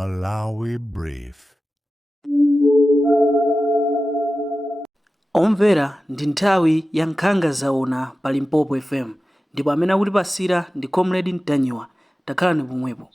Malawi Brief. Omvera ndi nthawi ya nkhanga zaona pa Limpopo FM, ndipo amene akutipasira ndi Comrade Mtanyiwa. Takhalani pomwepo.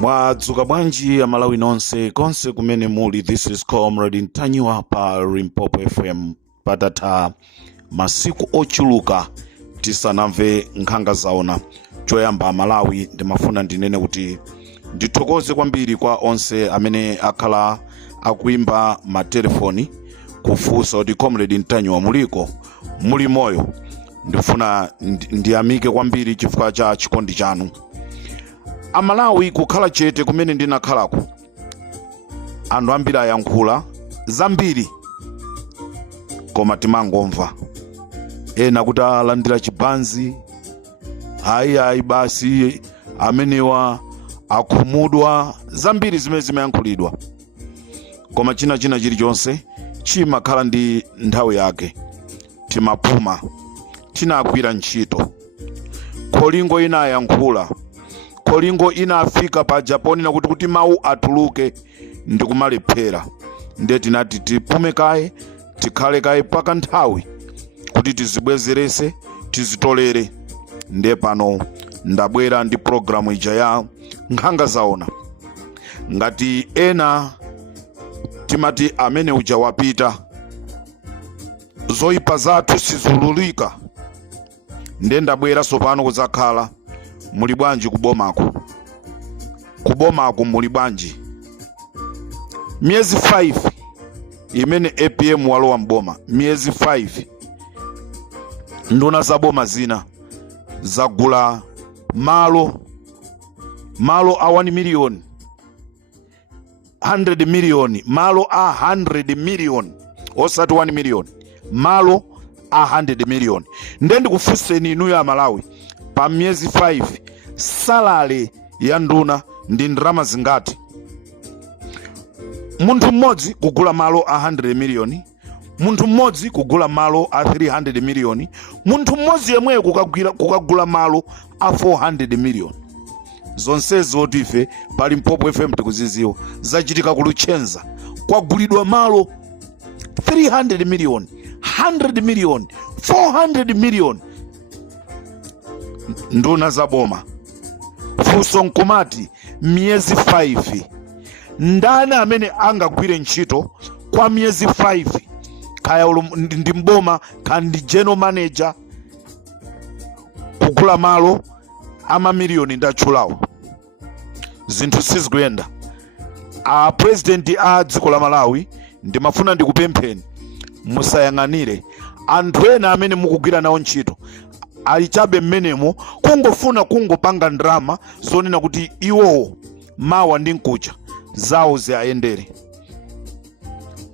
Mwadzuka bwanji ya Malawi nonse konse kumene muli. This is Comrade Mtanyiwa pa Limpopo FM. Patatha masiku ochuluka tisanamve nkhanga zaona. Choyamba Malawi ndimafuna ndinene kuti ndithokoze kwambiri kwa onse amene akhala akuimba matelefoni kufunsa kuti Comrade Mtanyiwa muliko, muli moyo. Ndifuna ndiyamike kwambiri chifukwa cha chikondi chanu. Amalawi kukhala chete kumene ndinakhalako, anthu ambiri ayankhula zambiri koma timangomva. Ena kuti alandira chibanzi, hayi basi amenewa akhumudwa, zambiri zimene zimayankhulidwa. Koma china chilichonse chimakhala ndi nthawi yake. Timapuma, tinagwira ntchito. Kholingo ina ayankhula, kholingo ina afika pa Japoni na kuti mawu atuluke ndikumalephera. Ndiye tinati tipume kaye, tikhale kaye paka nthawi kuti tizibwezerese, tizitolere. Ndiye pano ndabwera ndi programu ija ya nkhanga zaona. Ngati ena timati amene uja wapita, zoyipa zathu sizululika. Ndiye ndabwera sopano kuzakhala. Muli bwanji kubomako? Kubomako muli bwanji? Miezi 5 imene APM walowa mboma, miezi 5 nduna za boma zina zagula malo a 1 million, 100 million, malo a 100 million, osati 1 million, malo a 100 million. Ndiye ndikufunseni inu ya Malawi, pa miezi 5 salale ya nduna ndi ndalama zingati? Munthu mmodzi kugula malo a 100 million, munthu mmodzi kugula malo a 300 million, munthu mmodzi yemweyo kukagula malo a 400 million. Zonsezo oti ife pa Limpopo FM tikuziziwa. Zachitika ku Luchenza, kwagulidwa malo 300 million, 100 million, 400 million. Nduna za boma funso nkumati miezi 5 ndani amene angagwire ntchito kwa miezi 5, kaya ndi mboma kandi general manager, kugula malo ama miliyoni ndatchulawo. Zinthu sizikuyenda. President a dziko la Malawi ndimafuna ndikupempheni musayang'anire anthu ena amene mukugwira nawo ntchito. Alichabe mmenemo kungofuna kungopanga ndrama zonena kuti iwowo mawa ndi nkucha zawo ziayendere.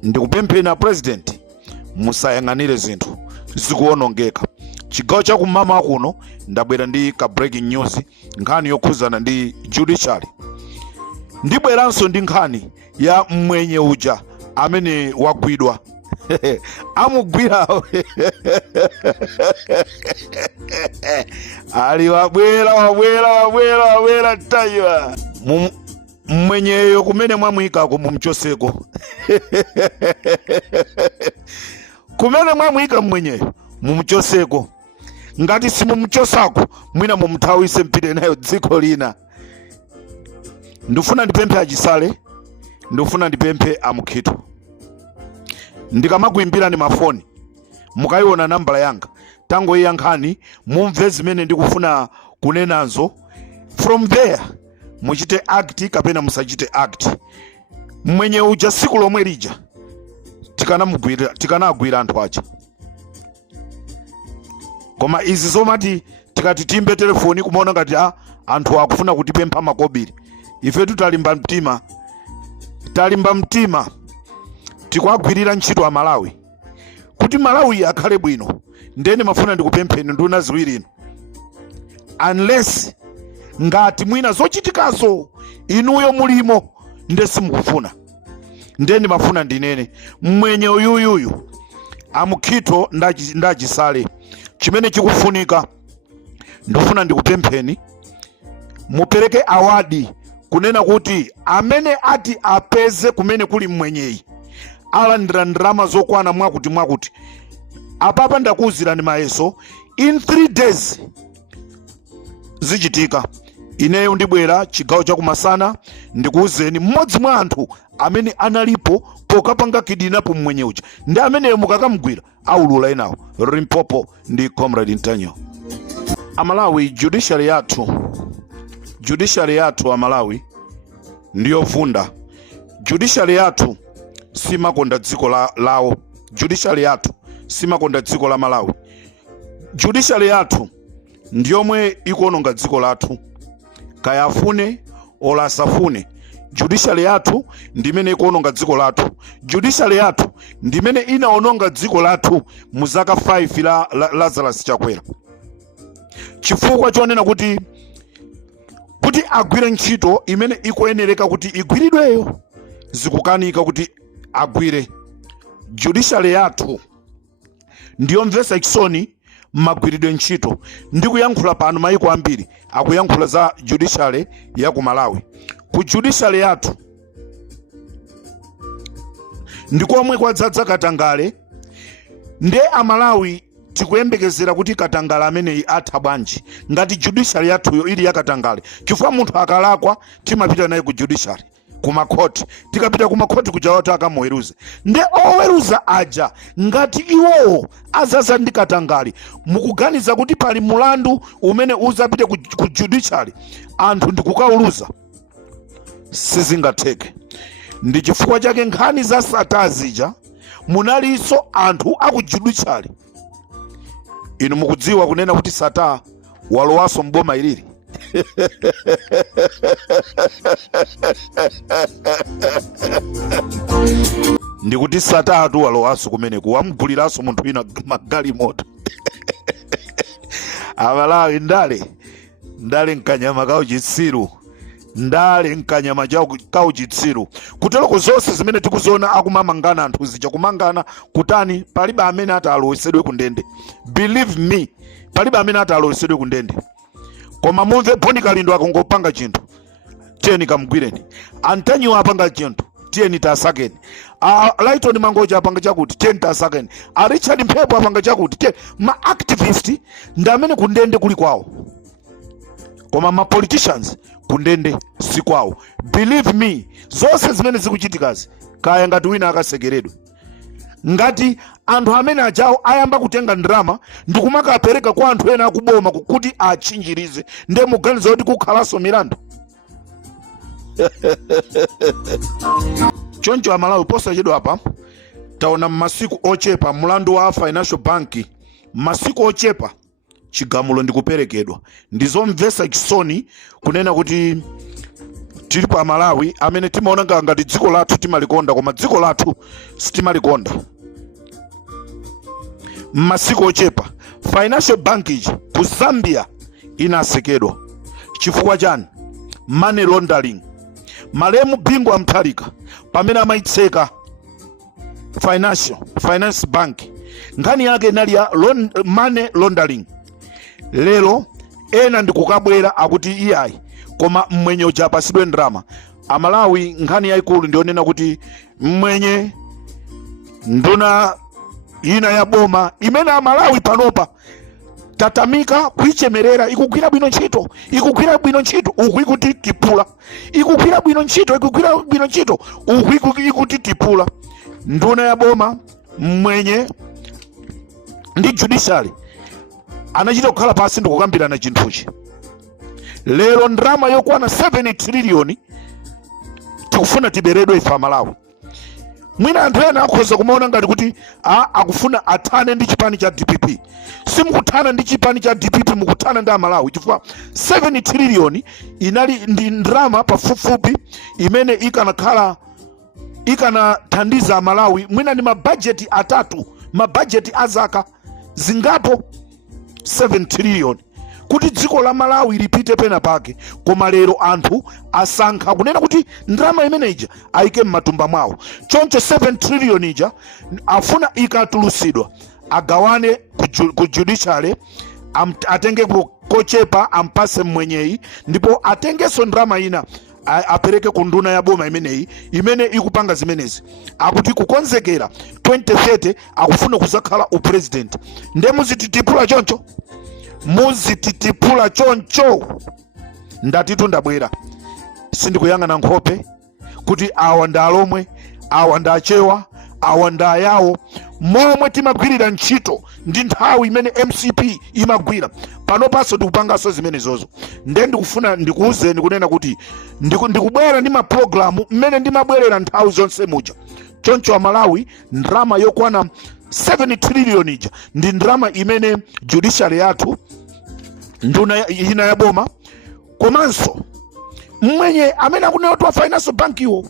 Ndikupempheni a president musayang'anire zinthu zikuonongeka. Chigawo cha kumama kuno ndabwera ndi ka breaking news, nkhani yokhuzana ndi judiciary. Ndibweranso ndi nkhani ya mwenye uja amene wagwidwa. Amugwira ali wabwera Mtanyiwa. Mwenyeyo kumene mwamuyikako mumchoseko. Kumene mwamuyika mwenyeyo mumchoseko. Ngati simumchosako mwina mumthawise mpite nayo dziko lina. Ndifuna ndipemphe achisale, ndifuna ndipemphe amukhito. Ndikamakuimbira ni mafoni mukayiona nambala yanga, tango iyankhani mumve zimene ndikufuna kunenazo. From there muchite act kapena musachite act. Mwenye uja siku lomwe lija tikanagwira anthu aja. Koma izi zomati tikati timbe telefoni kumaona ngati anthu akufuna kutipempha makobiri. Ifetu talimba mtima tikwagwirira ntchito a Malawi kuti Malawi akhale bwino. Ndene mafuna ndikupempheni nduna ziwiri ino, unless ngati mwina zochitikazo inuyo mulimo ndesi mukufuna, ndeni mafuna ndinene mwenye uyuyuyu amukhito ndachisale chimene chikufunika. Ndofuna ndikupempheni mupereke awadi kunena kuti amene ati apeze kumene kuli mwenyeyi alandira ndalama zokwana mwakuti. Apapa ndakuwuzirani mayeso in 3 days zichitika. Ineyo ndibwera chigawo chakumasana ndikuwuzeni mmodzi mwa anthu amene analipo pokapanga kidinapo mwenye uja ndi ameneyo mukakamgwira aulula enawo. Limpopo ndi Comrade Ntanyo. Amalawi judiciary yathu Amalawi ndiyo funda. Judiciary yathu simakonda dziko lawo. Judiciary yathu simakonda dziko la Malawi. Judiciary yathu ndiyomwe ikuononga dziko lathu, kaya afune ola asafune. Judiciary yathu ndimene ikuononga dziko lathu. Judiciary yathu ndimene inaononga dziko lathu mu zaka 5 la Lazarus Chakwera. Chifukwa chonena kuti agwire ntchito imene ikuyenereka kuti igwiridweyo zikukanika kuti agwire. Judiciary yathu ndiyo mvesa chisoni magwiridwe ntchito. Ndikuyankhula pano maiko ambiri akuyankhula za judiciary ya ku Malawi. Ku judiciary yathu ndikomwe kwadzadza katangale. Nde Amalawi tikuyembekezera kuti katangale ameneyi atha bwanji ngati judiciary yathuyo ili yakatangale. Chifukwa munthu akalakwa timapita naye ku judiciary, kumakhoti. Tikapita kumakhoti kuja watu akamuweruze. Nde oweruza aja ngati iwowo azaza ndi katangale, mukuganiza kuti pali mulandu umene uzapite ku judiciary anthu ndikukauluza? Sizingatheke. Ndi chifukwa chake nkhani za satazija munalinso anthu aku judiciary. Inu mukudziwa kunena kuti sata walowaso mboma iliri. Ndikuti sata atu walowaso kumene kuwamguliraso munthu ina magali moto. Amalawi ndale nkanyama kao chitsiru. Ndale nkanyama kao chitsiru. Kuteloko zonse zimene tikuziona akumamangana anthu zija kumangana kutani palibe amene atalowesedwe kundende. Believe me, palibe amene atalowesedwe kundende. Koma mumve Boni Kalindo akongopanga chinthu, tiyeni kamgwireni. Antanyo apanga chinthu, tiyeni tasakeni. Lighton Mangoja apanga chakuti, tiyeni tasakeni. Richard Mphepo apanga chakuti, tiyeni. Ma activist ndamene kundende kuli kwawo. Koma ma politicians kundende si kwawo. Believe me, zonse zimene zikuchitikazi kaya ngati wina akasekeredwe. Ngati anthu amene ajawo ayamba kutenga ndrama ndikumakapereka kwa anthu ena akuboma kuti achinjirize, nde muganiza kuti kukhalaso milandu. Choncho Amalawi posachedwa apa taona masiku ochepa mulandu wa Financial Bank, masiku ochepa chigamulo ndikuperekedwa. Ndizomvesa chisoni kunena kuti tili pa Malawi amene timaona ngati dziko lathu timalikonda, koma dziko lathu sitimalikonda. Masiku ochepa Financial Bank ku Zambia inasekedwa. Chifukwa chani? Money laundering. Malemu Bingwa Mtharika pamene amaitseka Finance Bank ngani yake inali ya money laundering. Lero ena ndikukabwera akuti iyayi koma mwenye uja apasidwe ndrama. Amalawi nkhani yayikulu ndionena kuti mwenye nduna ina ya boma imene Amalawi panopa tatamika kuichemerera ikugwira bwino ntchito, uku ikuti tipula, ikugwira bwino ntchito uku ikuti tipula. Nduna ya boma mwenye ndi judiciary anachita kukhala pasi ndikukambirana chinthuchi. Lero ndrama yokwana 7 trillion tikufuna tiberedwe ifa Malawi. mwina anthu ena akhoza kumaona ngati kuti akufuna athane ndi chipani cha DPP. Simukuthana ndi chipani cha DPP, mukuthana ndi Amalawi chifukwa 7 trillion inali ndi ndalama pafupifupi imene ikanathandiza Amalawi mwina ndi mabajeti atatu, mabajeti azaka zingapo 7 trillion kuti dziko la Malawi lipite pena pake. Koma lero anthu asankha kunena kuti ndalama imene ija ayike m'matumba mwawo. Choncho 7 trillion ija afuna ikatulusidwa agawane ku judiciary, atenge kochepa ampase mwenyeyi, ndipo atengeso ndalama ina apereke ku nduna ya boma imeneyi imene ikupanga zimenezi. Akuti kukonzekera 2030 akufuna kuzakhala upresident. Nde muzititipula choncho, muzititipula choncho. Ndatitu ndabwera, sindikuyang'ana nkhope kuti awa ndalomwe, awa ndachewa, awa ndayawo. Momwe timagwirira ntchito ndi nthawi imene MCP imagwira pano paso tikupangaso zimenezozo. Nde ndikufuna ndikuuzeni kunena kuti ndikubwera ndi mapulogalamu mmene ndimabwerera nthawi zonse muja. Choncho Amalawi ndalama yokwana 7 trillion ija ndi ndalama imene judiciary yathu, nduna ina ya boma, komanso mwenye amene akunena financial bank iwo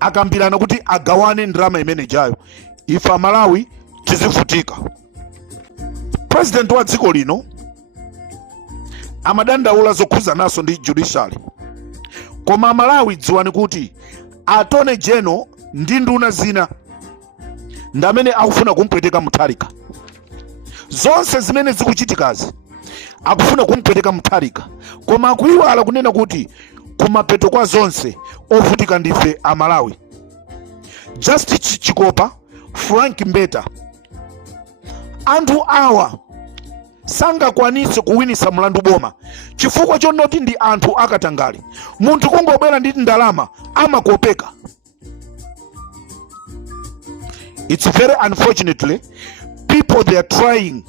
akambirana kuti agawane ndalama imene jayo. Ife Amalawi tizivutika. President wa dziko lino amadandaula zokhuza naso ndi judiciary, koma Amalawi dziwani kuti attorney general ndi nduna zina ndamene akufuna kumpweteka Mutharika. Zonse zimene zikuchitikazi akufuna kumpweteka Mutharika, koma akuiwala kunena kuti kumapeto kwa zonse ovutika ndife Amalawi. Justice Chikopa, Frank Mbeta, anthu awa sangakwanise kuwinisa mlandu boma chifukwa chonoti ndi anthu akatangali. Munthu kungobwera ndi ndalama amakopeka. It's very unfortunately people they are trying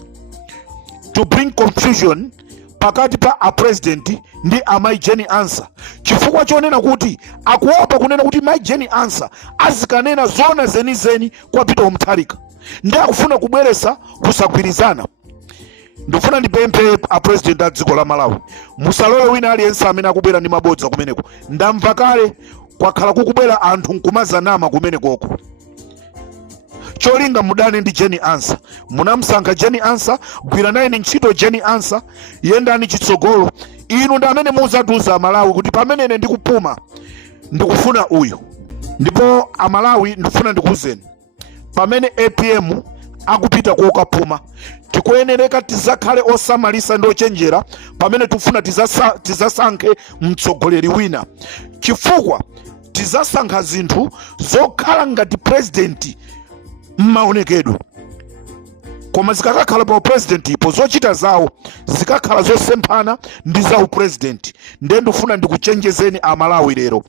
to bring confusion pakati pa a president ndi Mai Jenny Ansah, chifukwa chonena kuti akuopa kunena kuti Mai Jenny Ansah azikanena zona zenizeni kwa Peter Mutharika, ndi akufuna kubweresa kusagwirizana. Ndifuna ndipemphe a president a dziko la Malawi, musalole wina aliyense amene akubwera ndi mabodza kumeneko. Ndamva kale kwakhala kukubwera anthu nkumazanama kumenekoko. Cholinga mudane ndi Jenny Ansah, munamsankha Jenny Ansah, gwiranani ntchito Jenny Ansah, yendani chitsogolo. Inu ndi amene muzatuza Amalawi kuti pamene ine ndikupuma ndikufuna uyu. Ndipo Amalawi ndifuna ndikuuzeni, pamene APM akupita kokapuma, tikuyenereka tizakhale osamalisa ndi ochenjera pamene tufuna tizasankhe mtsogoleri wina, chifukwa tizasankha zinthu zokhala ngati president mmaonekedwe, koma zikakakhala pa president ipo zochita zawo zikakhala zosemphana ndi za upresident. Nde ndifuna ndikuchenjezeni Amalawi lero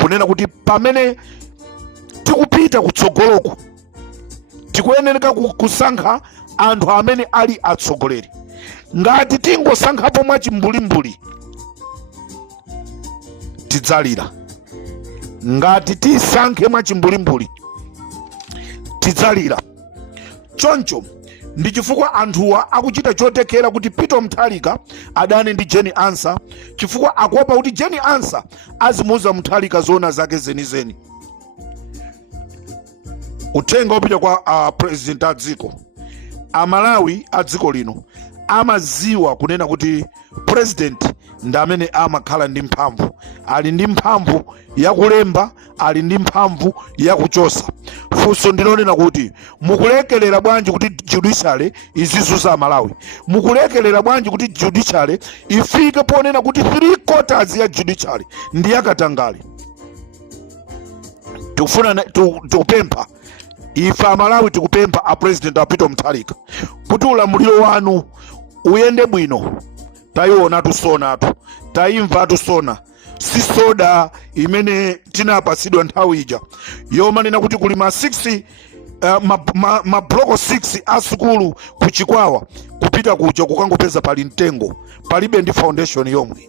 kunena kuti pamene tikupita kutsogoloku tikuyenereka kusankha anthu amene ali atsogoleri. Ngati tingosankhapo mwachimbulimbuli tidzalira, ngati tisankhe mwachimbulimbuli tidzalira. Choncho ndi chifukwa anthuwa akuchita chotekera kuti Peter Mutharika adane ndi Jenny Ansah, chifukwa akuopa kuti Jenny Ansah azimuza Mutharika zona zake zenizeni. Uthenga upita kwa president a dziko. Amalawi a dziko lino amaziwa kunena kuti president ndi amene amakhala ndi mphamvu, ali ndi mphamvu yakulemba, ali ndi mphamvu yakuchosa. Funso ndilonena kuti mukulekelera bwanji kuti judiciary izizuza Amalawi? Mukulekelera bwanji kuti judiciary ifike ponena kuti 3/4 ya judiciary ndi yakatangali? Tikupempha ife Amalawi, tikupempha a president a Peter Mutharika kuti ulamuliro wanu uyende bwino. Tayiona tusonatu, tayimva tusona, si soda imene tinapasidwa nthawi ija yomanena kuti kuli ma 6 mabloko 6 asukulu kuchikwawa kupita kuja kukangopeza pali mtengo, palibe ndi foundation yomwe.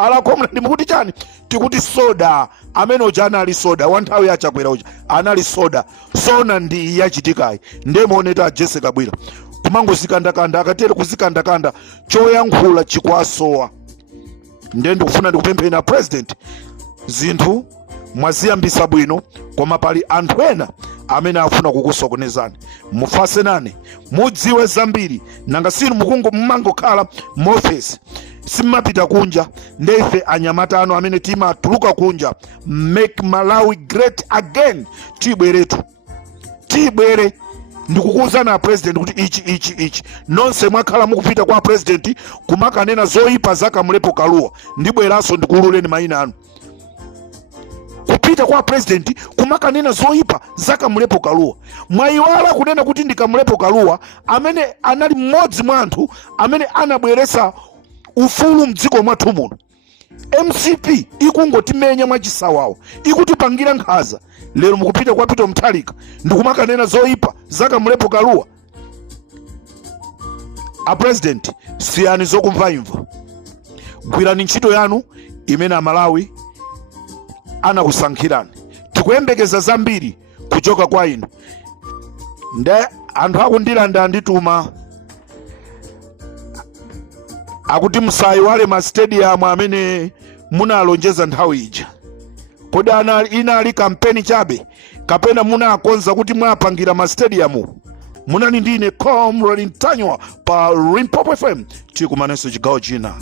ala comrade mukuti chani tikuti soda amene uja anali soda wanthawi yachakwera uja anali soda sona ndi yachitikayi ndemuoneta Jessica Bwira kumangozikandakanda akatere kuzikandakanda choyankhula chikwasowa nde ndikufuna ndikupempheni a president zinthu mwaziyambisa bwino koma pali anthu ena amene afuna kukusokonezani mufase nane mudziwe zambiri nanga sinu mumangokhala muofesi simapita kunja ndefe anyamata anu amene timatuluka kunja make Malawi great again tibwere ndikukuwuzana president kuti ichi nonse mwakhala mukupita kwa president kumakanena zoyipa zakamulepo Kaluwa ndibweranso ndikuululeni mayina anu kupita kwa president kumakanena zoyipa zakamulepo Kaluwa mwayiwala kunena kuti ndikamulepo Kaluwa amene anali mmodzi mwa anthu amene anabweresa ufulu mdziko mwathu muno. MCP ikungotimenya mwachisawawa ikutipangira nkhaza lero mukupita kwa Peter Mutharika ndikumakanena zoyipa zakamulepo Kaluwa. A president siyani zokumvaimva gwirani ntchito yanu imene Amalawi anakusankhirani tikuyembekeza zambiri kuchoka kwa inu nde anthu akundilanda andituma akuti musayiwale ma stadium amene munalonjeza nthawi ija kodi inali kampeni chabe kapena munakonza kuti mwapangira ma stadium munani ndine Comrade Ntanywa pa Limpopo FM tikumanenso chigawo china.